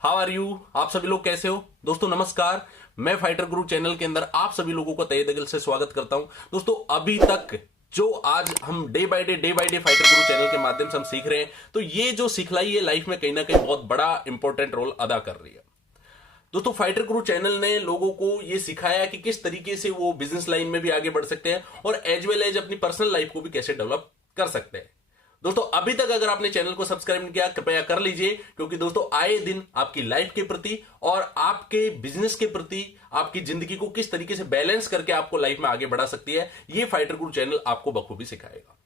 How are you. आप सभी लोग कैसे हो दोस्तों? नमस्कार। मैं फाइटर गुरु चैनल के अंदर आप सभी लोगों को तहे दिल से स्वागत करता हूं। दोस्तों अभी तक जो आज हम day by day fighter Guru channel के माध्यम से हम सीख रहे हैं, तो ये जो सिखलाई है लाइफ में कहीं ना कहीं बहुत बड़ा इंपॉर्टेंट रोल अदा कर रही है। दोस्तों फाइटर गुरु चैनल ने लोगों को ये सिखाया कि किस तरीके से वो बिजनेस लाइन में भी आगे बढ़ सकते हैं और एज वेल एज अपनी पर्सनल लाइफ को भी कैसे डेवलप कर सकते हैं। दोस्तों अभी तक अगर आपने चैनल को सब्सक्राइब नहीं किया कृपया कर लीजिए, क्योंकि दोस्तों आए दिन आपकी लाइफ के प्रति और आपके बिजनेस के प्रति आपकी जिंदगी को किस तरीके से बैलेंस करके आपको लाइफ में आगे बढ़ा सकती है, ये फाइटर गुरु चैनल आपको बखूबी सिखाएगा।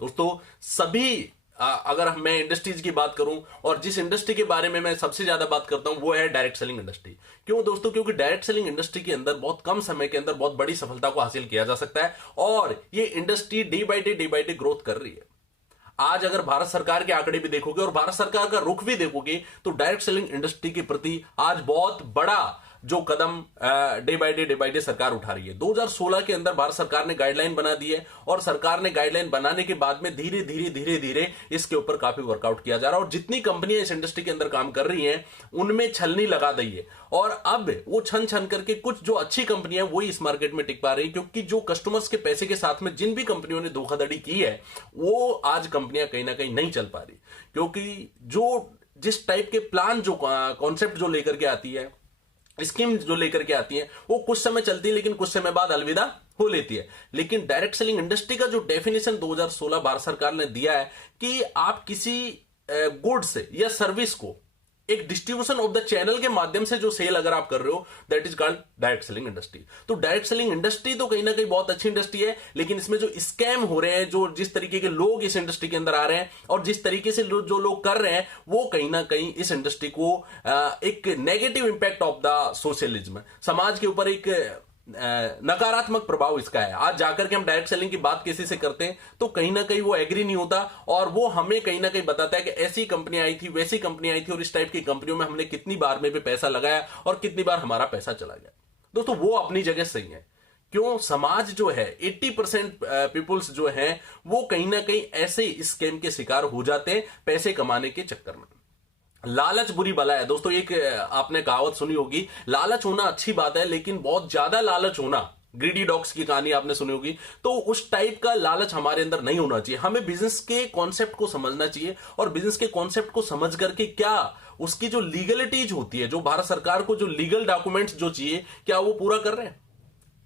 दोस्तों सभी अगर मैं इंडस्ट्रीज की बात करूं और जिस इंडस्ट्री के बारे में मैं सबसे ज्यादा बात करता हूं वो है डायरेक्ट सेलिंग इंडस्ट्री। क्यों दोस्तों? क्योंकि डायरेक्ट सेलिंग इंडस्ट्री के अंदर बहुत कम समय के अंदर बहुत बड़ी सफलता को हासिल किया जा सकता है और ये industry day by day growth कर रही है। आज अगर भारत सरकार के आंकड़े भी देखोगे और भारत सरकार का रुख भी देखोगे तो डायरेक्ट सेलिंग इंडस्ट्री के प्रति आज बहुत बड़ा जो कदम डे बाय डे सरकार उठा रही है। 2016 के अंदर भारत सरकार ने गाइडलाइन बना दी है और सरकार ने गाइडलाइन बनाने के बाद में धीरे धीरे इसके ऊपर काफी वर्कआउट किया जा रहा है और जितनी कंपनियां इस इंडस्ट्री के अंदर काम कर रही हैं उनमें छलनी लगा दी है और अब वो छन करके कुछ जो अच्छी कंपनियां वही इस मार्केट में टिक पा रही है, क्योंकि जो कस्टमर्स के पैसे के साथ में जिन भी कंपनियों ने धोखाधड़ी की है वो आज कंपनियां कहीं ना कहीं नहीं चल पा रही, क्योंकि जो जिस टाइप के प्लान जो कॉन्सेप्ट जो लेकर के आती है, स्कीम जो लेकर के आती है वो कुछ समय चलती है लेकिन कुछ समय बाद अलविदा हो लेती है। लेकिन डायरेक्ट सेलिंग इंडस्ट्री का जो डेफिनेशन 2016 भारत सरकार ने दिया है कि आप किसी गुड्स या सर्विस को एक डिस्ट्रीब्यूशन ऑफ द चैनल के माध्यम से जो सेल अगर आप कर रहे हो that is called direct selling industry. तो डायरेक्ट सेलिंग इंडस्ट्री तो कहीं ना कहीं बहुत अच्छी इंडस्ट्री है, लेकिन इसमें जो स्कैम हो रहे हैं, जो जिस तरीके के लोग इस इंडस्ट्री के अंदर आ रहे हैं और जिस तरीके से जो लोग कर रहे हैं वो कहीं ना कहीं इस इंडस्ट्री को एक negative impact of the socialism, समाज के ऊपर एक नकारात्मक प्रभाव इसका है। आज जाकर के हम डायरेक्ट सेलिंग की बात किसी से करते हैं तो कहीं ना कहीं वो एग्री नहीं होता और वो हमें कहीं ना कहीं बताता है कि ऐसी कंपनी आई थी, वैसी कंपनी आई थी और इस टाइप की कंपनियों में हमने कितनी बार में भी पैसा लगाया और कितनी बार हमारा पैसा चला गया। दोस्तों वो अपनी जगह सही है। क्यों? समाज जो है 80% पीपुल्स जो है वो कहीं ना कहीं ऐसे स्कैम के शिकार हो जाते हैं पैसे कमाने के चक्कर में। लालच बुरी बला है दोस्तों। एक आपने कहावत सुनी होगी, लालच होना अच्छी बात है लेकिन बहुत ज्यादा लालच होना, ग्रीडी डॉग्स की कहानी आपने सुनी होगी, तो उस टाइप का लालच हमारे अंदर नहीं होना चाहिए। हमें बिजनेस के कॉन्सेप्ट को समझना चाहिए और बिजनेस के कॉन्सेप्ट को समझ करके क्या उसकी जो लीगलिटीज होती है, जो भारत सरकार को जो लीगल डॉक्यूमेंट्स जो चाहिए, क्या वो पूरा कर रहे हैं?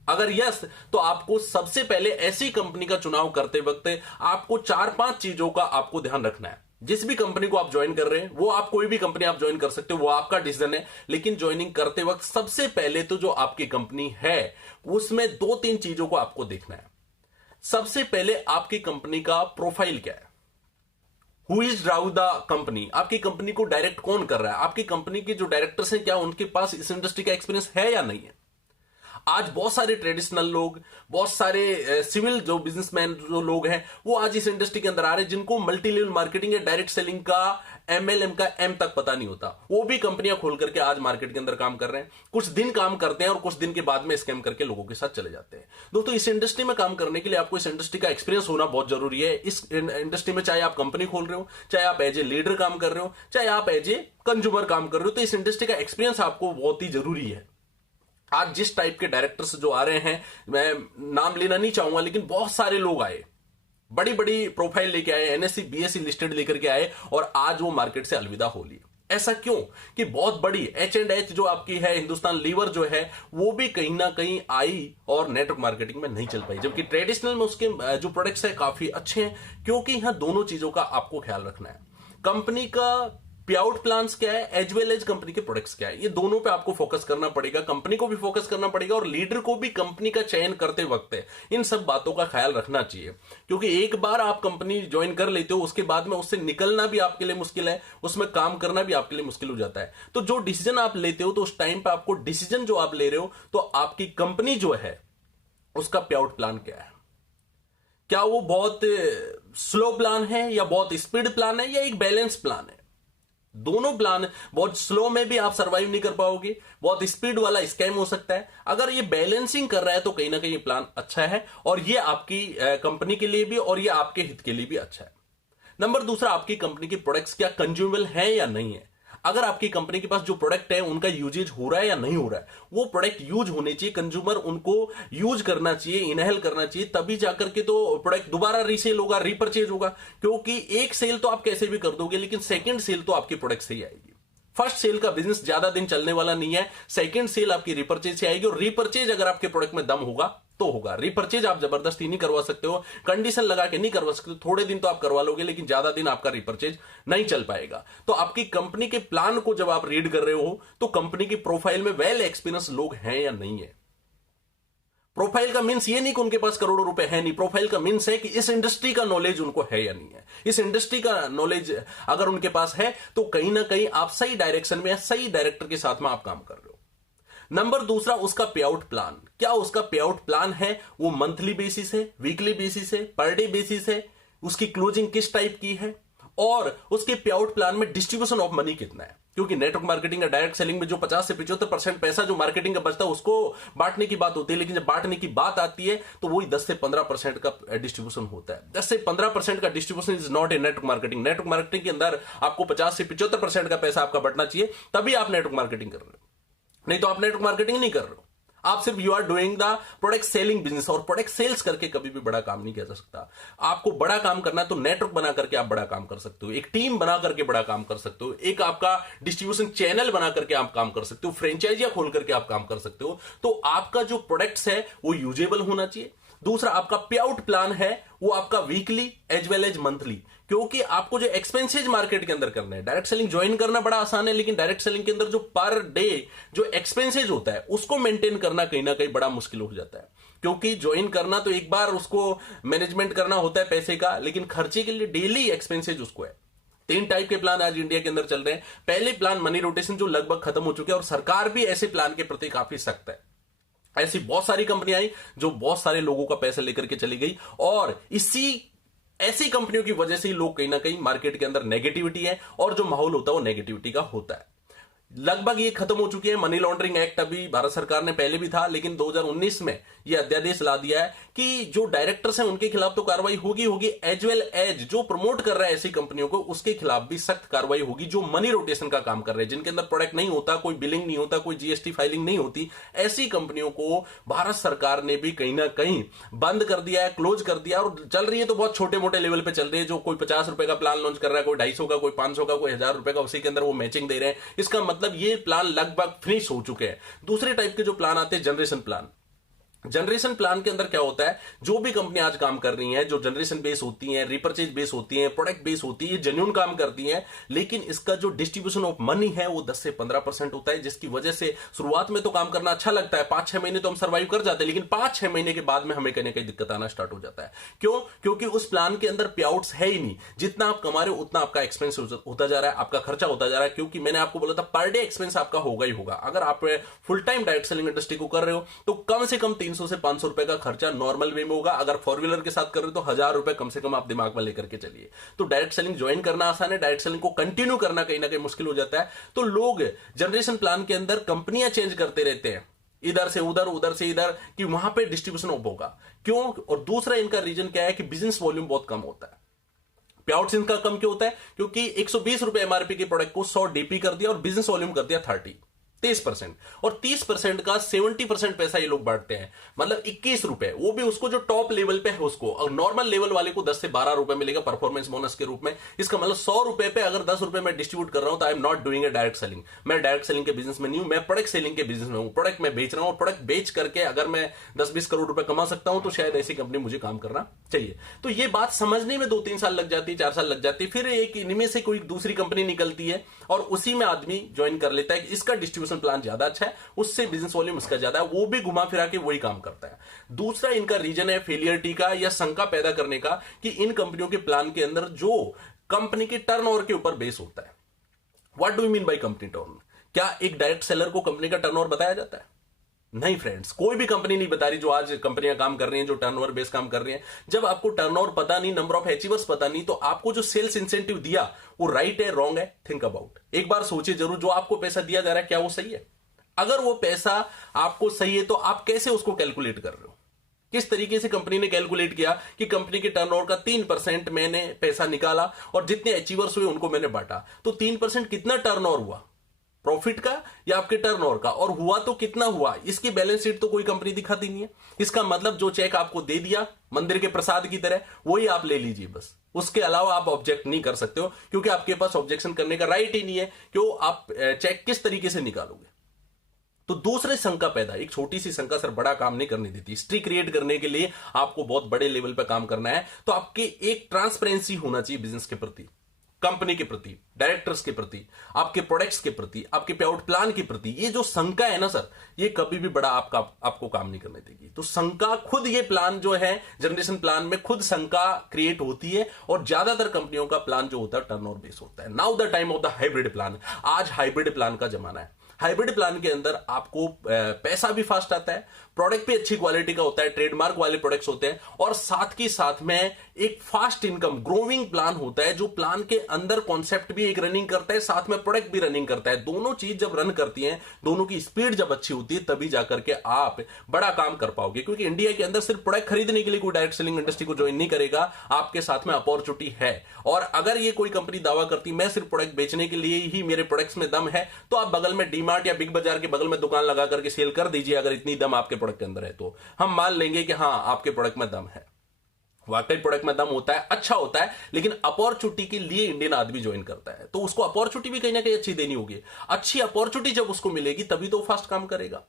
अगर यस तो आपको सबसे पहले ऐसी कंपनी का चुनाव करते वक्त आपको 4-5 चीजों का आपको ध्यान रखना है। जिस भी कंपनी को आप ज्वाइन कर रहे हैं, वो आप कोई भी कंपनी आप ज्वाइन कर सकते हो, वो आपका डिसीजन है, लेकिन ज्वाइनिंग करते वक्त सबसे पहले तो जो आपकी कंपनी है उसमें 2-3 चीजों को आपको देखना है। सबसे पहले आपकी कंपनी का प्रोफाइल क्या है, who is drive the company, आपकी कंपनी को डायरेक्ट कौन कर रहा है, आपकी कंपनी के जो डायरेक्टर्स हैं क्या उनके पास इस इंडस्ट्री का एक्सपीरियंस है या नहीं है। आज बहुत सारे ट्रेडिशनल लोग, बहुत सारे सिविल जो बिजनेसमैन जो लोग हैं वो आज इस इंडस्ट्री के अंदर आ रहे हैं जिनको मल्टी लेवल मार्केटिंग या डायरेक्ट सेलिंग का MLM का M तक पता नहीं होता। वो भी कंपनियां खोल करके आज मार्केट के अंदर काम कर रहे हैं, कुछ दिन काम करते हैं और कुछ दिन के बाद में स्कैम करके लोगों के साथ चले जाते हैं। दोस्तों इस इंडस्ट्री में काम करने के लिए आपको इस इंडस्ट्री का एक्सपीरियंस होना बहुत जरूरी है। इस इंडस्ट्री में चाहे आप कंपनी खोल रहे हो, चाहे आप एज ए लीडर काम कर रहे हो, चाहे आप एज ए कंज्यूमर काम कर रहे हो, तो इस इंडस्ट्री का एक्सपीरियंस आपको बहुत ही जरूरी है। आज जिस टाइप के डायरेक्टर्स जो आ रहे हैं, मैं नाम लेना नहीं चाहूंगा, लेकिन बहुत सारे लोग आए, बड़ी बड़ी प्रोफाइल लेके आए, NSE BSE लिस्टेड लेकर के आए और आज वो मार्केट से अलविदा हो लिए। ऐसा क्यों? कि बहुत बड़ी H&H जो आपकी है, हिंदुस्तान लीवर जो है, वो भी कहीं ना कहीं आई और नेटवर्क मार्केटिंग में नहीं चल पाई, जबकि ट्रेडिशनल में उसके जो प्रोडक्ट्स है काफी अच्छे हैं। क्योंकि यहां दोनों चीजों का आपको ख्याल रखना है, कंपनी का पे आउट प्लान्स क्या है, एज वेल एज कंपनी के प्रोडक्ट्स क्या है, ये दोनों पे आपको फोकस करना पड़ेगा। कंपनी को भी फोकस करना पड़ेगा और लीडर को भी कंपनी का चयन करते वक्त इन सब बातों का ख्याल रखना चाहिए। क्योंकि एक बार आप कंपनी ज्वाइन कर लेते हो उसके बाद में उससे निकलना भी आपके लिए मुश्किल है, उसमें काम करना भी आपके लिए मुश्किल हो जाता है। तो जो डिसीजन आप लेते हो तो उस टाइम पे आपको डिसीजन जो आप ले रहे हो तो आपकी कंपनी जो है उसका पे आउट प्लान क्या है, क्या वो बहुत स्लो प्लान है या बहुत स्पीड प्लान है या एक बैलेंस प्लान है। दोनों प्लान, बहुत स्लो में भी आप सरवाइव नहीं कर पाओगे, बहुत स्पीड वाला स्कैम हो सकता है। अगर ये बैलेंसिंग कर रहा है तो कहीं ना कहीं प्लान अच्छा है और ये आपकी कंपनी के लिए भी और ये आपके हित के लिए भी अच्छा है। नंबर दूसरा, आपकी कंपनी के प्रोडक्ट्स क्या कंज्यूमेबल है या नहीं है। अगर आपकी कंपनी के पास जो प्रोडक्ट है उनका यूजेज हो रहा है या नहीं हो रहा है, वो प्रोडक्ट यूज होने चाहिए, कंज्यूमर उनको यूज करना चाहिए, इनहेल करना चाहिए, तभी जाकर के तो प्रोडक्ट दोबारा रीसेल होगा, रीपरचेज होगा। क्योंकि एक सेल तो आप कैसे भी कर दोगे, लेकिन सेकंड सेल तो आपकी प्रोडक्ट से ही आएगी। फर्स्ट सेल का बिजनेस ज्यादा दिन चलने वाला नहीं है, सेकंड सेल आपकी रिपर्चेज से आएगी, और रिपर्चेज अगर आपके प्रोडक्ट में दम होगा तो होगा। रिपर्चेज आप जबरदस्ती नहीं करवा सकते हो, कंडीशन लगा के नहीं करवा सकते, थोड़े दिन तो आप करवा लोगे, लेकिन ज्यादा दिन आपका रिपर्चेज नहीं चल पाएगा। तो आपकी कंपनी के प्लान को जब आप रीड कर रहे हो तो कंपनी की प्रोफाइल में वेल एक्सपीरियंस लोग हैं या नहीं है। प्रोफाइल का मीन्स ये नहीं कि उनके पास करोड़ों रुपए है नहीं, प्रोफाइल का मीन्स है कि इस इंडस्ट्री का नॉलेज उनको है या नहीं है। इस इंडस्ट्री का नॉलेज अगर उनके पास है तो कहीं ना कहीं आप सही डायरेक्शन में, सही डायरेक्टर के साथ में आप काम कर रहे हो। नंबर दूसरा, उसका पे आउट प्लान। क्या उसका पे आउट प्लान है? वो मंथली बेसिस है, वीकली बेसिस है, पर डे बेसिस है, उसकी क्लोजिंग किस टाइप की है, और उसके पे आउट प्लान में डिस्ट्रीब्यूशन ऑफ मनी कितना है। क्योंकि नेटवर्क मार्केटिंग या डायरेक्ट सेलिंग में जो 50 से 75% पैसा जो मार्केटिंग का बचता है उसको बांटने की बात होती है, लेकिन जब बांटने की बात आती है तो वही 10 से 15% का डिस्ट्रीब्यूशन होता है। 10 से 15% का distribution is not a network marketing. Network marketing के अंदर आपको 50 से 75% का पैसा आपका बटना चाहिए, तभी आप नेटवर्क मार्केटिंग कर रहे हो, नहीं तो आप नेटवर्क मार्केटिंग नहीं कर रहे हो। आप सिर्फ you are doing the product selling business, और प्रोडक्ट सेल्स करके कभी भी बड़ा काम नहीं किया जा सकता। आपको बड़ा काम करना है तो नेटवर्क बना करके आप बड़ा काम कर सकते हो, एक टीम बना करके बड़ा काम कर सकते हो, एक आपका डिस्ट्रीब्यूशन चैनल बना करके आप काम कर सकते हो, फ्रेंचाइजियां खोल करके आप काम कर सकते हो। तो आपका जो प्रोडक्ट्स है वो यूजेबल होना चाहिए। दूसरा, आपका पे आउट प्लान है वो आपका weekly as well as monthly, क्योंकि आपको जो एक्सपेंसेज मार्केट के अंदर करना है, डायरेक्ट सेलिंग ज्वाइन करना बड़ा आसान है, लेकिन डायरेक्ट सेलिंग के अंदर जो पर डे जो एक्सपेंसेज होता है उसको मेंटेन करना कहीं ना कहीं बड़ा मुश्किल हो जाता है। क्योंकि ज्वाइन करना तो एक बार उसको मैनेजमेंट करना होता है पैसे का, लेकिन खर्चे के लिए डेली एक्सपेंसेज उसको है। 3 टाइप के प्लान आज इंडिया के अंदर चल रहे हैं। पहले प्लान मनी रोटेशन जो लगभग खत्म हो चुके हैं, और सरकार भी ऐसे प्लान के प्रति काफी सख्त है। ऐसी बहुत सारी कंपनियां आई जो बहुत सारे लोगों का पैसा लेकर के चली गई, और ऐसी कंपनियों की वजह से ही लोग कहीं ना कहीं मार्केट के अंदर नेगेटिविटी है, और जो माहौल होता है वो नेगेटिविटी का होता है। लगभग ये खत्म हो चुकी है। मनी लॉन्ड्रिंग एक्ट अभी भारत सरकार ने पहले भी था, लेकिन 2019 में ये अध्यादेश ला दिया है कि जो डायरेक्टर्स हैं उनके खिलाफ तो कार्रवाई होगी, एज वेल एज जो प्रमोट कर रहा है ऐसी कंपनियों को उसके खिलाफ भी सख्त कार्रवाई होगी, जो मनी रोटेशन का काम कर रहे हैं, जिनके अंदर प्रोडक्ट नहीं होता, कोई बिलिंग नहीं होता, कोई जीएसटी फाइलिंग नहीं होती। ऐसी कंपनियों को भारत सरकार ने भी कहीं ना कहीं बंद कर दिया है, क्लोज कर दिया, और चल रही है तो बहुत छोटे मोटे लेवल पे चल रही है। जो कोई 50 रुपए का प्लान लॉन्च कर रहा है, कोई 250 का, कोई 500 का, कोई 1000 रुपए का, उसी के अंदर वो मैचिंग दे रहे हैं। इसका मतलब ये प्लान लगभग फिनिश हो चुके हैं। दूसरे टाइप के जो प्लान आते हैं, जनरेशन प्लान। जनरेशन प्लान के अंदर क्या होता है, जो भी कंपनी आज काम कर रही है, जो जनरेशन बेस होती है, रिपर्चेज बेस होती है, प्रोडक्ट बेस होती है, जेन्युइन काम करती है, लेकिन इसका जो डिस्ट्रीब्यूशन ऑफ मनी है वो 10 से 15% होता है, जिसकी वजह से शुरुआत में तो काम करना अच्छा लगता है, 5-6 महीने तो हम सर्वाइव कर जाते हैं, लेकिन 5-6 महीने के बाद में हमें कहीं ना कहीं दिक्कत आना स्टार्ट हो जाता है। क्यों? क्योंकि उस प्लान के अंदर पे आउट्स है ही नहीं। जितना आप कमा रहे हो उतना आपका एक्सपेंस होता जा रहा है, आपका खर्चा होता जा रहा है। क्योंकि मैंने आपको बोला था पर डे एक्सपेंस आपका होगा ही होगा। अगर आप full time direct selling industry को कर रहे हो तो कम से कम 300 से 500 रुपए खर्चा नॉर्मल वे में होगा। अगर 4 व्हीलर के साथ कर रहे हो तो 1000 रुपए कम से कम आप दिमाग में लेकर के चलिए। तो डायरेक्ट सेलिंग ज्वाइन करना आसान है, डायरेक्ट सेलिंग को कंटिन्यू करना कहीं ना कहीं मुश्किल हो जाता है। तो लोग जनरेशन प्लान के अंदर कंपनियां चेंज करते रहते हैं, इधर से उधर, उधर से इधर, कि वहां पे डिस्ट्रीब्यूशन ऑफ होगा। क्यों? और दूसरा इनका रीजन क्या है कि बिजनेस वॉल्यूम बहुत कम होता है। पे आउट्स इनका कम क्यों होता है? क्योंकि 120 रुपए एमआरपी के प्रोडक्ट को 100 डीपी कर दिया और बिजनेस वॉल्यूम कर दिया 30%, और 30% का 70% पैसा ये लोग बांटते हैं, मतलब 21 रुपए, वो भी उसको जो टॉप लेवल पे है उसको, और नॉर्मल लेवल वाले को 10 से 12 रुपए मिलेगा परफॉर्मेंस बोनस के रूप में। इसका मतलब 100 रुपए पे अगर 10 रुपए मैं डिस्ट्रीब्यूट कर रहा हूं तो I am not doing a direct selling. मैं डायरेक्ट सेलिंग के बिजनेस में नहीं हूं, मैं प्रोडक्ट सेलिंग के बिजनेस में हूं। प्रोडक्ट मैं बेच रहा हूं, प्रोडक्ट बेच करके अगर मैं 10-20 करोड़ रुपए कमा सकता हूं तो शायद ऐसी कंपनी मुझे काम करना चाहिए। तो ये बात समझने में 2-3 साल लग जाती है, 4 साल लग जाती है, फिर एक इनमें से कोई दूसरी कंपनी निकलती है और उसी में आदमी ज्वाइन कर लेता है कि इसका डिस्ट्रीब्यूशन प्लान ज्यादा अच्छा है, उससे बिजनेस वॉल्यूम इसका ज्यादा है, वो भी घुमा फिरा के वही काम करता है। दूसरा इनका रीजन है फेलियरिटी का या शंका पैदा करने का, कि इन कंपनियों के प्लान के अंदर जो कंपनी के टर्नओवर के ऊपर बेस होता है। What do you mean by company turn? क्या एक डायरेक्ट सेलर को कंपनी का टर्नओवर बताया जाता है? नहीं फ्रेंड्स, कोई भी कंपनी नहीं बता रही जो आज कंपनियां काम कर रही हैं, जो टर्नओवर बेस काम कर रही हैं। जब आपको टर्नओवर पता नहीं, नंबर ऑफ अचीवर्स पता नहीं, तो आपको जो सेल्स इंसेंटिव दिया वो राइट है, रॉन्ग है? थिंक अबाउट, एक बार सोचिए जरूर, जो आपको पैसा दिया जा रहा है क्या वो सही है? अगर वो पैसा आपको सही है तो आप कैसे उसको कैलकुलेट कर रहे हो? किस तरीके से कंपनी ने कैलकुलेट किया कि कंपनी के टर्नओवर का 3% मैंने पैसा निकाला और जितने अचीवर्स हुए उनको मैंने बांटा। तो 3% कितना टर्नओवर हुआ, प्रॉफिट का या आपके टर्नओवर का, और हुआ तो कितना हुआ, इसकी बैलेंस शीट तो कोई कंपनी दिखाती नहीं है। इसका मतलब जो चेक आपको दे दिया मंदिर के प्रसाद की तरह, वही आप ले लीजिए बस। उसके अलावा आप ऑब्जेक्ट नहीं कर सकते हो, क्योंकि आपके पास ऑब्जेक्शन करने का राइट ही नहीं है कि आप चेक किस तरीके से निकालोगे। तो दूसरे शंका पैदा, एक छोटी सी शंका सर बड़ा काम नहीं करने देती। हिस्ट्री क्रिएट करने के लिए आपको बहुत बड़े लेवल पर काम करना है, तो आपके एक ट्रांसपेरेंसी होना चाहिए बिजनेस के प्रति, कंपनी के प्रति, डायरेक्टर्स के प्रति, आपके प्रोडक्ट्स के प्रति, आपके पे आउट प्लान के प्रति। ये जो शंका है ना सर, ये कभी भी बड़ा आपको काम नहीं करने देगी। तो शंका खुद, ये प्लान जो है जनरेशन प्लान में खुद शंका क्रिएट होती है, और ज्यादातर कंपनियों का प्लान जो होता है टर्नओवर बेस होता है। Now the time of the hybrid plan. आज हाइब्रिड प्लान का जमाना है। हाइब्रिड प्लान के अंदर आपको पैसा भी फास्ट आता है, प्रोडक्ट भी अच्छी क्वालिटी का होता है, ट्रेडमार्क वाले प्रोडक्ट्स होते हैं, और साथ की साथ में एक फास्ट इनकम ग्रोविंग प्लान होता है, जो प्लान के अंदर कॉन्सेप्ट भी एक रनिंग करता है, साथ में प्रोडक्ट भी रनिंग करता है। दोनों चीज जब रन करती हैं, दोनों की स्पीड जब अच्छी होती है, तभी जाकर के आप बड़ा काम कर पाओगे। क्योंकि इंडिया के अंदर सिर्फ प्रोडक्ट खरीदने के लिए कोई डायरेक्ट सेलिंग इंडस्ट्री को ज्वाइन नहीं करेगा, आपके साथ में अपॉर्चुनिटी है। और अगर ये कोई कंपनी दावा करती मैं सिर्फ प्रोडक्ट बेचने के लिए ही, मेरे प्रोडक्ट्स में दम है, तो आप बगल में डीमार्ट या बिग बाजार के बगल में दुकान लगा करके सेल कर दीजिए। अगर इतनी दम आपके प्रोडक्ट के अंदर है तो हम मान लेंगे कि हां आपके प्रोडक्ट में दम है, वाकई प्रोडक्ट में दम होता है, अच्छा होता है। लेकिन अपॉर्चुनिटी के लिए इंडियन आदमी ज्वाइन करता है, तो उसको अपॉर्चुनिटी भी कहीं ना कहीं अच्छी देनी होगी। अच्छी अपॉर्चुनिटी जब उसको मिलेगी तभी तो फास्ट काम करेगा।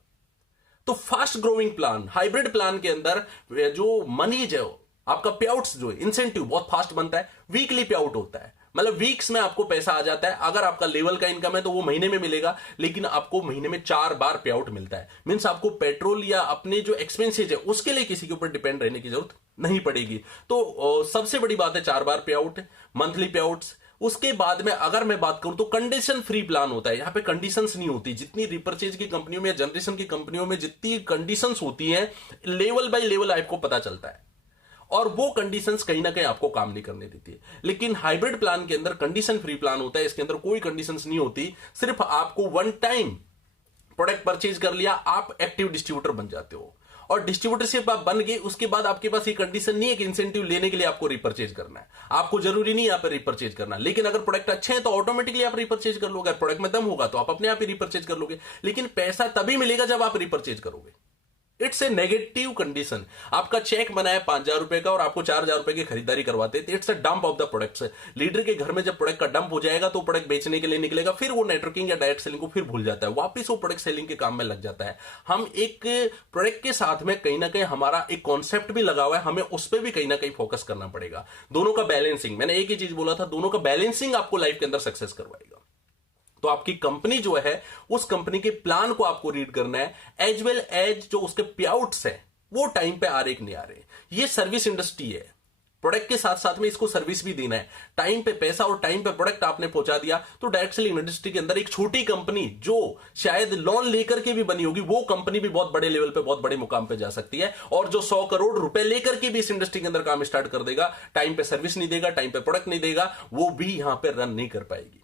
तो fast growing plan, hybrid plan के अंदर जो मनी जो आपका पे आउट्स जो है, इंसेंटिव बहुत फास्ट बनता है। वीकली पे आउट होता है, मतलब वीक्स में आपको पैसा आ जाता है। अगर आपका लेवल का इनकम है तो वो महीने में मिलेगा, लेकिन आपको महीने में 4 बार पे आउट मिलता है। मींस आपको पेट्रोल या अपने जो एक्सपेंसेज है उसके लिए किसी के ऊपर डिपेंड रहने की जरूरत नहीं पड़ेगी। तो सबसे बड़ी बात है 4 बार पे आउट, मंथली पे आउट्स। उसके बाद में अगर मैं बात करूं तो कंडीशन फ्री प्लान होता है। यहां पे कंडीशंस नहीं होती। जितनी रिपर्चेज की कंपनियों में, जनरेशन की कंपनियों में जितनी कंडीशंस होती हैं, लेवल बाय लेवल आपको पता चलता है, और वो कंडीशंस कहीं ना कहीं आपको काम नहीं करने देती है। लेकिन हाइब्रिड प्लान के अंदर कंडीशन फ्री प्लान होता है, इसके अंदर कोई कंडीशंस नहीं होती। सिर्फ आपको वन टाइम प्रोडक्ट परचेज कर लिया, आप एक्टिव डिस्ट्रीब्यूटर बन जाते हो, और डिस्ट्रीब्यूटरशिप आप बन गए, उसके बाद आपके पास ये कंडीशन नहीं है कि इंसेंटिव लेने के लिए आपको रिपर्चेज करना है। आपको जरूरी नहीं है यहाँ पे रिपर्चेज करना, लेकिन अगर प्रोडक्ट अच्छे हैं तो ऑटोमेटिकली आप रिपर्चेज कर लोगे। अगर प्रोडक्ट में दम होगा तो आप अपने आप ही रिपर्चेज कर लोगे, लेकिन पैसा तभी मिलेगा जब आप रिपर्चेज करोगे। It's a negative condition. आपका चेक बना है 5,000 रुपए का और आपको 4,000 रुपए की खरीदारी करवाते हैं, it's a dump of the products. Leader के घर में जब प्रोडक्ट का डंप हो जाएगा तो प्रोडक्ट बेचने के लिए निकलेगा, फिर वो नेटवर्किंग या डायरेक्ट सेलिंग को फिर भूल जाता है, वापस वो प्रोडक्ट सेलिंग के काम में लग जाता है। हम एक प्रोडक्ट के साथ में कहीं ना कहीं हमारा एक कॉन्सेप्ट भी लगा हुआ है, हमें उस पर भी कहीं ना कहीं फोकस करना पड़ेगा। दोनों का बैलेंसिंग, मैंने एक ही चीज बोला था, दोनों का बैलेंसिंग आपको लाइफ के अंदर सक्सेस करवाएगा। तो आपकी कंपनी जो है, उस कंपनी के प्लान को आपको रीड करना है, एज वेल एज जो उसके पे आउट्स है वो टाइम पे आ रहे कि नहीं आ रहे। ये सर्विस इंडस्ट्री है, प्रोडक्ट के साथ साथ में इसको सर्विस भी देना है। टाइम पे पैसा और टाइम पे प्रोडक्ट आपने पहुंचा दिया तो डायरेक्ट सेलिंग इंडस्ट्री के अंदर एक छोटी कंपनी जो शायद लोन लेकर के भी बनी होगी, वो कंपनी भी बहुत बड़े लेवल पे, बहुत बड़े मुकाम पे जा सकती है। और जो 100 करोड़ रुपए लेकर के भी इस इंडस्ट्री के अंदर काम स्टार्ट कर देगा, टाइम पे सर्विस नहीं देगा, टाइम पे प्रोडक्ट नहीं देगा, वो भी यहां पर रन नहीं कर पाएगी।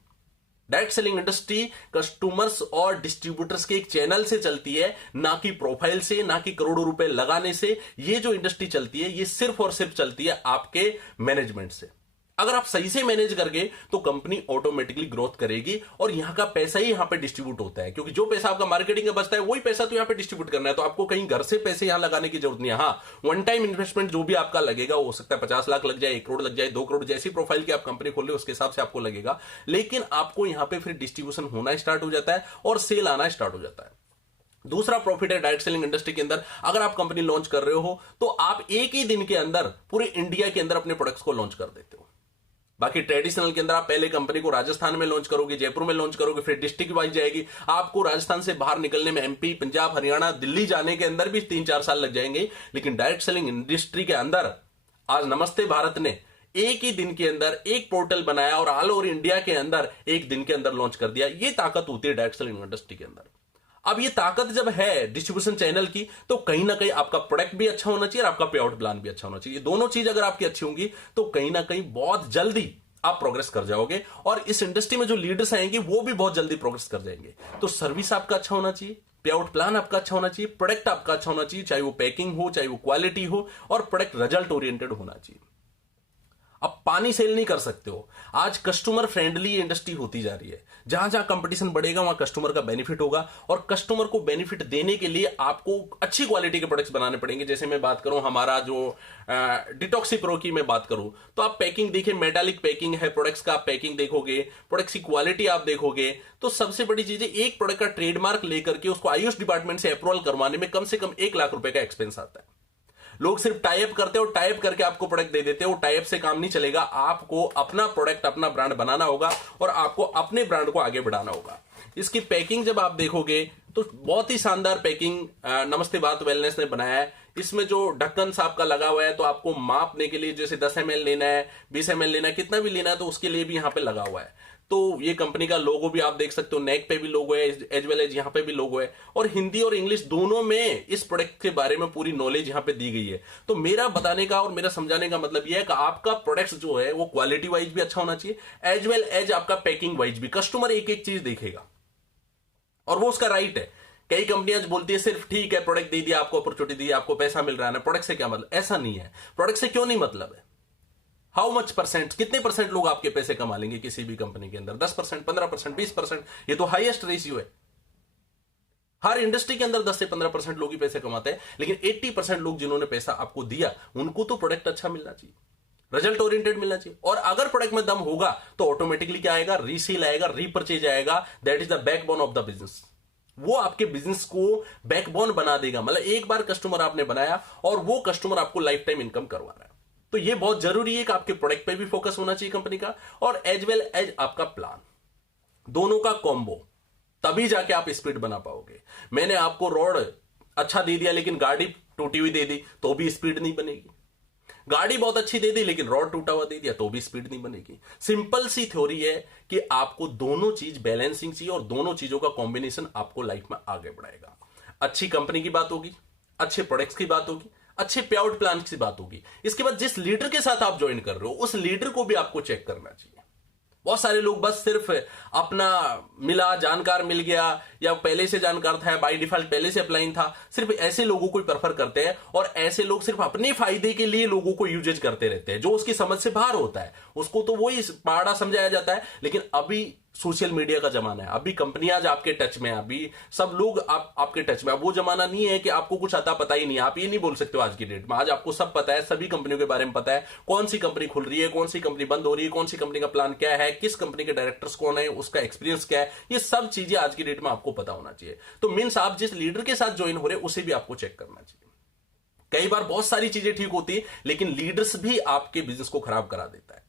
डायरेक्ट सेलिंग इंडस्ट्री कस्टमर्स और डिस्ट्रीब्यूटर्स के एक चैनल से चलती है, ना कि प्रोफाइल से, ना कि करोड़ों रुपए लगाने से। ये जो इंडस्ट्री चलती है, ये सिर्फ और सिर्फ चलती है आपके मैनेजमेंट से। अगर आप सही से मैनेज करके तो कंपनी ऑटोमेटिकली ग्रोथ करेगी, और यहां का पैसा ही यहां पे डिस्ट्रीब्यूट होता है, क्योंकि जो पैसा आपका मार्केटिंग में बचता है वही पैसा तो यहां पे डिस्ट्रीब्यूट करना है। तो आपको कहीं घर से पैसे यहां लगाने की जरूरत नहीं है। हाँ, वन टाइम इन्वेस्टमेंट जो भी आपका लगेगा, हो सकता है 50 लाख लग जाए, 1 करोड़ लग जाए, 2 करोड़, जैसी प्रोफाइल की आप कंपनी खोल रहे हो उसके हिसाब से आपको लगेगा। लेकिन आपको यहां पे फिर डिस्ट्रीब्यूशन होना स्टार्ट हो जाता है और सेल आना स्टार्ट हो जाता है। दूसरा प्रॉफिट है डायरेक्ट सेलिंग इंडस्ट्री के अंदर, अगर आप कंपनी लॉन्च कर रहे हो तो आप एक ही दिन के अंदर पूरे इंडिया के अंदर अपने प्रोडक्ट्स को लॉन्च कर देते हो। बाकी ट्रेडिशनल के अंदर आप पहले कंपनी को राजस्थान में लॉन्च करोगे, जयपुर में लॉन्च करोगे, फिर डिस्ट्रिक्ट वाइज जाएगी। आपको राजस्थान से बाहर निकलने में एमपी, पंजाब, हरियाणा, दिल्ली जाने के अंदर भी 3-4 साल लग जाएंगे। लेकिन डायरेक्ट सेलिंग इंडस्ट्री के अंदर आज नमस्ते भारत ने एक ही दिन के अंदर एक पोर्टल बनाया और ऑल ओवर इंडिया के अंदर एक दिन के अंदर लॉन्च कर दिया। ये ताकत होती है डायरेक्ट सेलिंग इंडस्ट्री के अंदर। अब ये ताकत जब है डिस्ट्रीब्यूशन चैनल की, तो कहीं ना कहीं आपका प्रोडक्ट भी अच्छा होना चाहिए और आपका पे आउट प्लान भी अच्छा होना चाहिए। दोनों चीज अगर आपकी अच्छी होंगी तो कहीं ना कहीं बहुत जल्दी आप प्रोग्रेस कर जाओगे, और इस इंडस्ट्री में जो लीडर्स आएंगे वो भी बहुत जल्दी प्रोग्रेस कर जाएंगे। तो सर्विस आपका अच्छा होना चाहिए, पे आउट प्लान आपका अच्छा होना चाहिए, प्रोडक्ट आपका अच्छा होना चाहिए, चाहे वो पैकिंग हो, चाहे वो क्वालिटी हो, और प्रोडक्ट रिजल्ट ओरिएंटेड होना चाहिए। अब पानी सेल नहीं कर सकते हो। आज कस्टमर फ्रेंडली इंडस्ट्री होती जा रही है। जहां जहां कंपटीशन बढ़ेगा वहां कस्टमर का बेनिफिट होगा, और कस्टमर को बेनिफिट देने के लिए आपको अच्छी क्वालिटी के प्रोडक्ट्स बनाने पड़ेंगे। जैसे मैं बात करूं हमारा जो डिटॉक्सी प्रो की मैं बात करूं, तो आप पैकिंग देखिए, मेटालिक पैकिंग है प्रोडक्ट्स का, आप पैकिंग देखोगे, प्रोडक्ट्स की क्वालिटी आप देखोगे, तो सबसे बड़ी चीज है एक प्रोडक्ट का ट्रेडमार्क लेकर के उसको आयुष डिपार्टमेंट से अप्रूवल करवाने में कम से कम 1 लाख रुपए का एक्सपेंस आता है। लोग सिर्फ टाइप करते हो, टाइप करके आपको प्रोडक्ट दे देते हो। टाइप से काम नहीं चलेगा, आपको अपना प्रोडक्ट अपना ब्रांड बनाना होगा और आपको अपने ब्रांड को आगे बढ़ाना होगा। इसकी पैकिंग जब आप देखोगे तो बहुत ही शानदार पैकिंग नमस्ते बात वेलनेस ने बनाया है। इसमें जो ढक्कन साहब का लगा हुआ है, तो आपको मापने के लिए जैसे 10 ml लेना है, 20 ml लेना है, कितना भी लेना है, तो उसके लिए भी यहां पे लगा हुआ है। तो ये कंपनी का लोगो भी आप देख सकते हो, नेक पे भी लोगो है, एज वेल एज यहाँ पे भी लोगो है, और हिंदी और इंग्लिश दोनों में इस प्रोडक्ट के बारे में पूरी नॉलेज यहाँ पे दी गई है। तो मेरा बताने का और मेरा समझाने का मतलब यह है कि आपका प्रोडक्ट जो है वो क्वालिटी वाइज भी अच्छा होना चाहिए, एज वेल एज आपका पैकिंग वाइज भी। कस्टमर एक एक चीज देखेगा और वो उसका राइट है। कई कंपनियां बोलती है सिर्फ ठीक है प्रोडक्ट दे दिया, आपको अपॉर्चुनिटी दी, आपको पैसा मिल रहा है ना, प्रोडक्ट से क्या मतलब? ऐसा नहीं है। प्रोडक्ट से क्यों नहीं मतलब है? हाउ मच परसेंट, कितने परसेंट लोग आपके पैसे कमा लेंगे किसी भी कंपनी के अंदर? 10%, 15%, 20%, ये तो हाईएस्ट रेशियो है। हर इंडस्ट्री के अंदर 10 से 15% लोग ही पैसे कमाते हैं, लेकिन 80% लोग जिन्होंने पैसा आपको दिया उनको तो प्रोडक्ट अच्छा मिलना चाहिए, रिजल्ट ओरिएंटेड मिलना चाहिए। और अगर प्रोडक्ट में दम होगा तो ऑटोमेटिकली क्या आएगा? रीसेल आएगा, रीपर्चेज आएगा। That is the backbone of the business. वो आपके बिजनेस को बैकबोन बना देगा। मतलब एक बार कस्टमर आपने बनाया और वो कस्टमर आपको लाइफ टाइम इनकम करवा रहा है। तो ये बहुत जरूरी है कि आपके प्रोडक्ट पे भी फोकस होना चाहिए कंपनी का, और एज वेल एज आपका प्लान, दोनों का कॉम्बो, तभी जाके आप स्पीड बना पाओगे। मैंने आपको रोड अच्छा दे दिया लेकिन गाड़ी टूटी हुई दे दी तो भी स्पीड नहीं बनेगी। गाड़ी बहुत अच्छी दे दी लेकिन रोड टूटा हुआ दे दिया तो भी स्पीड नहीं बनेगी। सिंपल सी थ्योरी है कि आपको दोनों चीज बैलेंसिंग चाहिए, और दोनों चीजों का कॉम्बिनेशन आपको लाइफ में आगे बढ़ाएगा। अच्छी कंपनी की बात होगी, अच्छे प्रोडक्ट्स की बात होगी, अच्छे पे आउट प्लान की बात होगी। इसके बाद जिस लीडर के साथ आप ज्वाइन कर रहे हो उस लीडर को भी आपको चेक करना चाहिए। बहुत सारे लोग बस सिर्फ अपना मिला, जानकार मिल गया, या पहले से जानकार था, बाय डिफॉल्ट पहले से अप्लाइन था, सिर्फ ऐसे लोगों को प्रेफर करते हैं। और ऐसे लोग सिर्फ अपने फायदे के लिए लोगों को यूजेज करते रहते हैं। जो उसकी समझ से बाहर होता है उसको तो वही पहाड़ा समझाया जाता है। लेकिन अभी सोशल मीडिया का जमाना है, अभी कंपनियां आज आपके टच में है, अभी सब लोग आपके टच में। अब वो जमाना नहीं है कि आपको कुछ आता पता ही नहीं है। आप ये नहीं बोल सकते हो आज की डेट में। आज आपको सब पता है, सभी कंपनियों के बारे में पता है, कौन सी कंपनी खुल रही है, कौन सी कंपनी बंद हो रही है, कौन सी कंपनी का प्लान क्या है, किस कंपनी के डायरेक्टर्स कौन है, उसका एक्सपीरियंस क्या है, ये सब चीजें आज की डेट में आपको पता होना चाहिए। तो मीन्स आप जिस लीडर के साथ ज्वाइन हो रहे हैं उसे भी आपको चेक करना चाहिए। कई बार बहुत सारी चीजें ठीक होती है लेकिन लीडर्स भी आपके बिजनेस को खराब करा देता है।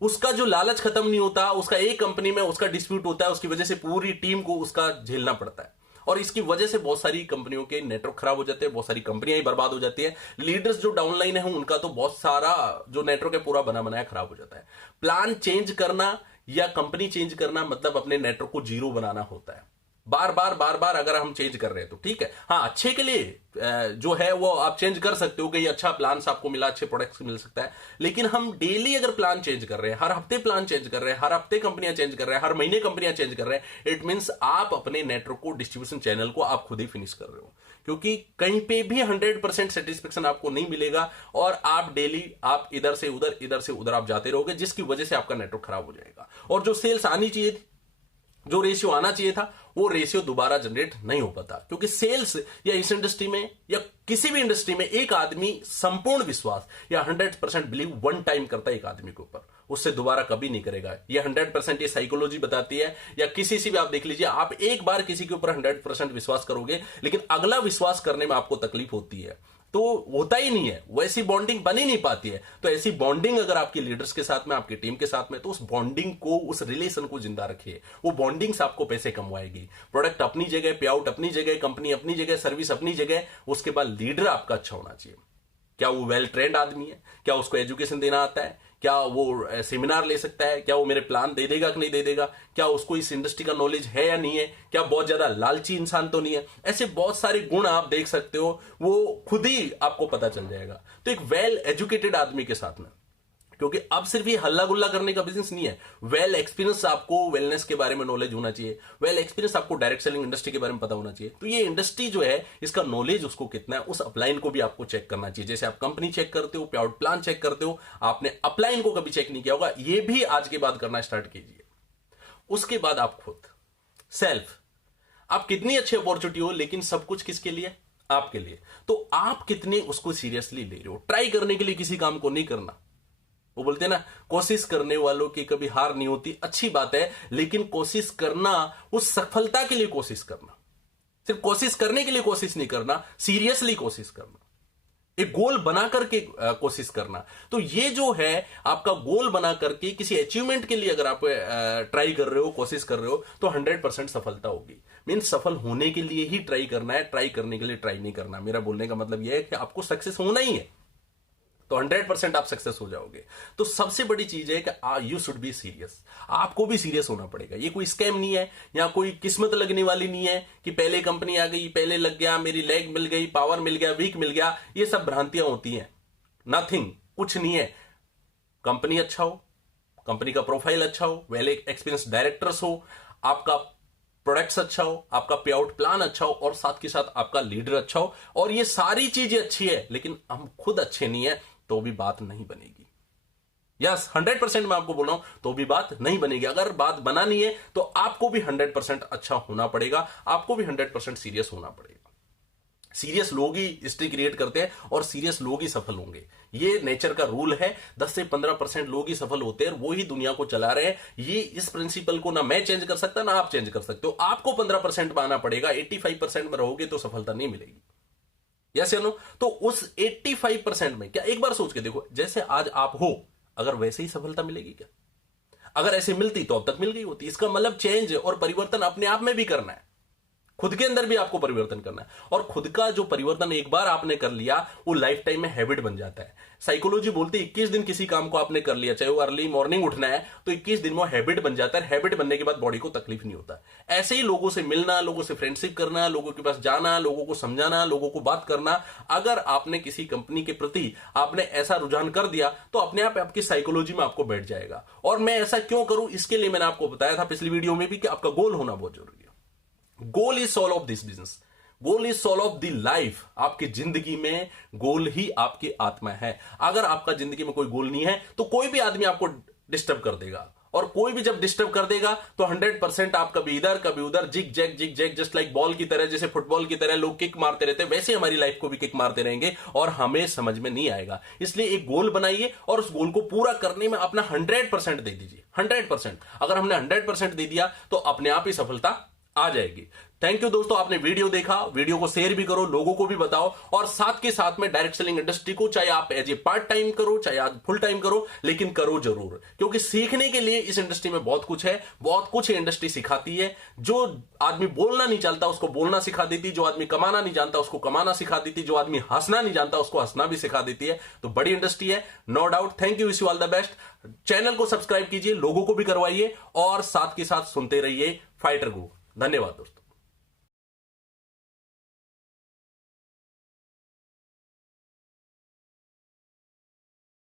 उसका जो लालच खत्म नहीं होता, उसका एक कंपनी में उसका डिस्प्यूट होता है, उसकी वजह से पूरी टीम को उसका झेलना पड़ता है, और इसकी वजह से बहुत सारी कंपनियों के नेटवर्क खराब हो जाते हैं, बहुत सारी कंपनियां ही बर्बाद हो जाती है। लीडर्स जो डाउनलाइन है उनका तो बहुत सारा जो नेटवर्क है पूरा बना बनाया खराब हो जाता है। प्लान चेंज करना या कंपनी चेंज करना मतलब अपने नेटवर्क को जीरो बनाना होता है। बार बार अगर हम चेंज कर रहे हैं तो ठीक है, हाँ अच्छे के लिए जो है वो आप चेंज कर सकते हो कि ये अच्छा प्लान आपको मिला, अच्छे प्रोडक्ट्स मिल सकता है। लेकिन हम डेली अगर प्लान चेंज कर रहे हैं, हर हफ्ते प्लान चेंज कर रहे हैं, हर हफ्ते कंपनियां चेंज कर रहे हैं, हर महीने कंपनियां चेंज कर रहे हैं, इट मींस आप अपने नेटवर्क को, डिस्ट्रीब्यूशन चैनल को आप खुद ही फिनिश कर रहे हो। क्योंकि कहीं पे भी 100% सेटिस्फेक्शन आपको नहीं मिलेगा, और आप डेली आप इधर से उधर आप जाते रहोगे, जिसकी वजह से आपका नेटवर्क खराब हो जाएगा। और जो सेल्स आनी चाहिए, जो रेशियो आना चाहिए था, वो रेशियो दोबारा जनरेट नहीं हो पाता। क्योंकि सेल्स या इस इंडस्ट्री में या किसी भी इंडस्ट्री में एक आदमी संपूर्ण विश्वास या 100% बिलीव वन टाइम करता है एक आदमी के ऊपर, उससे दोबारा कभी नहीं करेगा। ये 100% ये साइकोलॉजी बताती है, या किसी से भी आप देख लीजिए, आप एक बार किसी के ऊपर 100% विश्वास करोगे लेकिन अगला विश्वास करने में आपको तकलीफ होती है, तो होता ही नहीं है, वैसी बॉन्डिंग बन ही नहीं पाती है। तो ऐसी बॉन्डिंग अगर आपके लीडर्स के साथ में, आपकी टीम के साथ में, तो उस बॉन्डिंग को, उस रिलेशन को जिंदा रखिए। वो बॉन्डिंग से आपको पैसे कमवाएगी। प्रोडक्ट अपनी जगह, पे आउट अपनी जगह, कंपनी अपनी जगह, सर्विस अपनी जगह, उसके बाद लीडर आपका अच्छा होना चाहिए। क्या वो वेल ट्रेंड आदमी है? क्या उसको एजुकेशन देना आता है? क्या वो सेमिनार ले सकता है? क्या वो मेरे प्लान दे देगा कि नहीं दे देगा? क्या उसको इस इंडस्ट्री का नॉलेज है या नहीं है? क्या बहुत ज्यादा लालची इंसान तो नहीं है? ऐसे बहुत सारे गुण आप देख सकते हो, वो खुद ही आपको पता चल जाएगा। तो एक वेल एजुकेटेड आदमी के साथ में, क्योंकि अब सिर्फ ये हल्ला गुल्ला करने का बिजनेस नहीं है। वेल एक्सपीरियंस, आपको वेलनेस के बारे में नॉलेज होना चाहिए। वेल एक्सपीरियंस, आपको डायरेक्ट सेलिंग इंडस्ट्री के बारे में पता होना चाहिए। तो ये इंडस्ट्री जो है, इसका नॉलेज उसको कितना है, उस अपलाइन को भी आपको चेक करना चाहिए। जैसे आप कंपनी चेक करते हो, पेआउट प्लान चेक करते हो, आपने अपलाइन को कभी चेक नहीं किया होगा। ये भी आज के बाद करना स्टार्ट कीजिए। उसके बाद आप खुद सेल्फ, आप कितनी अच्छी अपॉर्चुनिटी हो, लेकिन सब कुछ किसके लिए? आपके लिए। तो आप कितने उसको सीरियसली ले रहे हो? ट्राई करने के लिए किसी काम को नहीं करना। वो बोलते हैं ना, कोशिश करने वालों की कभी हार नहीं होती। अच्छी बात है, लेकिन कोशिश करना, उस सफलता के लिए कोशिश करना, सिर्फ कोशिश करने के लिए कोशिश नहीं करना, सीरियसली कोशिश करना, एक गोल बना करके कोशिश करना। तो ये जो है आपका गोल बना करके किसी अचीवमेंट के लिए अगर आप ट्राई कर रहे हो, कोशिश कर रहे हो, तो 100% सफलता होगी। मीन्स सफल होने के लिए ही ट्राई करना है, ट्राई करने के लिए ट्राई नहीं करना। मेरा बोलने का मतलब यह है कि आपको सक्सेस होना ही है, तो 100% आप सक्सेस हो जाओगे। तो सबसे बड़ी चीज है कि यू शुड बी सीरियस। आपको भी सीरियस होना पड़ेगा। ये कोई स्कैम नहीं है, या कोई किस्मत लगने वाली नहीं है कि पहले कंपनी आ गई, पहले लग गया, मेरी लेग मिल गई, पावर मिल गया, वीक मिल गया। ये सब भ्रांतियां होती हैं। नथिंग, कुछ नहीं है। कंपनी अच्छा हो, कंपनी का प्रोफाइल अच्छा हो, वेल एक्सपीरियंस डायरेक्टर्स हो, आपका प्रोडक्ट्स अच्छा हो, आपका पे आउट प्लान अच्छा हो, और साथ के साथ आपका लीडर अच्छा हो, और ये सारी चीजें अच्छी है, लेकिन हम खुद अच्छे नहीं है, तो भी बात नहीं बनेगी। यस, 100% मैं आपको बोल रहा हूं, तो भी बात नहीं बनेगी। अगर बात बनानी है तो आपको भी 100% अच्छा होना पड़ेगा, आपको भी 100% सीरियस होना पड़ेगा। सीरियस लोग ही हिस्ट्री क्रिएट करते हैं, और सीरियस लोग ही सफल होंगे। ये नेचर का रूल है। 10 से 15% लोग ही सफल होते हैं, वो ही दुनिया को चला रहे हैं। ये इस प्रिंसिपल को ना मैं चेंज कर सकता, ना आप चेंज कर सकते हो। आपको 15% में आना पड़ेगा। 85% में रहोगे तो सफलता नहीं मिलेगी। यस या नो? तो उस 85% में क्या, एक बार सोच के देखो, जैसे आज आप हो, अगर वैसे ही सफलता मिलेगी क्या? अगर ऐसे मिलती तो अब तक मिल गई होती। इसका मतलब चेंज और परिवर्तन अपने आप में भी करना है। खुद के अंदर भी आपको परिवर्तन करना है, और खुद का जो परिवर्तन एक बार आपने कर लिया, वो लाइफ टाइम में हैबिट बन जाता है। साइकोलॉजी बोलती है 21 दिन किसी काम को आपने कर लिया, चाहे वो अर्ली मॉर्निंग उठना है, तो 21 दिन में हैबिट बन जाता है। हैबिट बनने के बाद बॉडी को तकलीफ नहीं होता। ऐसे ही लोगों से मिलना, लोगों से फ्रेंडशिप करना, लोगों के पास जाना, लोगों को समझाना, लोगों को बात करना, अगर आपने किसी कंपनी के प्रति आपने ऐसा रुझान कर दिया, तो अपने आप आपकी साइकोलॉजी में आपको बैठ जाएगा। और मैं ऐसा क्यों करूं, इसके लिए मैंने आपको बताया था पिछली वीडियो में भी कि आपका गोल होना बहुत जरूरी है। Goal is soul of this business, goal is soul of the life. आपकी जिंदगी में गोल ही आपकी आत्मा है। अगर आपका जिंदगी में कोई गोल नहीं है, तो कोई भी आदमी आपको डिस्टर्ब कर देगा, और कोई भी जब डिस्टर्ब कर देगा तो 100% आप कभी इधर कभी उधर, zig zag, just like ball की तरह, जैसे फुटबॉल की तरह लोग किक मारते रहते हैं, वैसे हमारी लाइफ को भी किक मारते रहेंगे, और हमें समझ में नहीं आएगा। इसलिए एक गोल बनाइए, और उस गोल को पूरा करने में अपना 100% दे दीजिए। 100%। अगर हमने 100% दे दिया तो अपने आप ही सफलता आ जाएगी। थैंक यू दोस्तों, आपने वीडियो देखा। वीडियो को शेयर भी करो, लोगों को भी बताओ, और साथ के साथ में डायरेक्ट सेलिंग इंडस्ट्री को, चाहे आप एज ए पार्ट टाइम करो, चाहे आप फुल टाइम करो, लेकिन करो जरूर। क्योंकि सीखने के लिए इस इंडस्ट्री में बहुत कुछ है, बहुत कुछ इंडस्ट्री सिखाती है। जो आदमी बोलना नहीं जानता उसको बोलना सिखा देती, जो आदमी कमाना नहीं जानता उसको कमाना सिखा देती, जो आदमी हंसना नहीं जानता उसको हंसना भी सिखा देती है। तो बड़ी इंडस्ट्री है, no doubt. Thank you, wish you all the best. Channel को सब्सक्राइब कीजिए, लोगों को भी करवाइए, और साथ के साथ सुनते रहिए फाइटर गुरु। धन्यवाद दोस्तों।